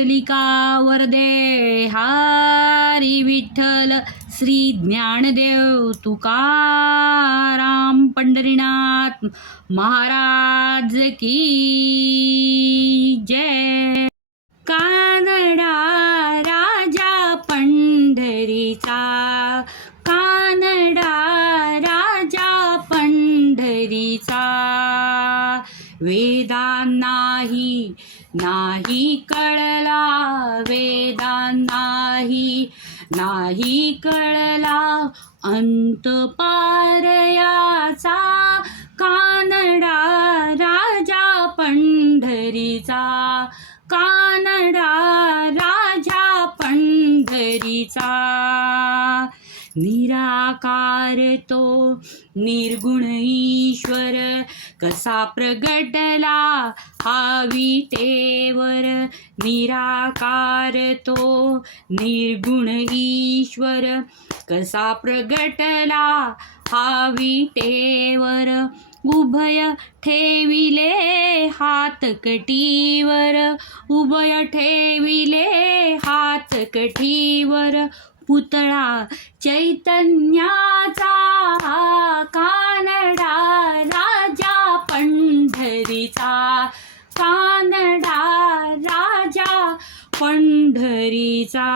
पुंडलिका वरदे हरी विठ्ठल श्री ज्ञानदेव तुकाराम पंढरीनाथ महाराज की जय. कानडा राजा पंढरीचा, कानडा राजा पंढरीचा, वेदांनाही नाही कळला, वेदांनाही नाही कळला अंत पारयाचा. कानडा राजा पंढरीचा, कानडा राजा पंढरीचा. निराकार तो निर्गुण ईश्वर कसा प्रगटला हा विटेवर. निराकार तो निर्गुण ईश्वर कसा प्रगटला हा विटेवर. उभय ठेविले हात कटीवर, उभय ठेविले हात कटीवर. पुतळा चैतन्याचा, कानडा राजा पंढरीचा, कानडा राजा पंढरीचा.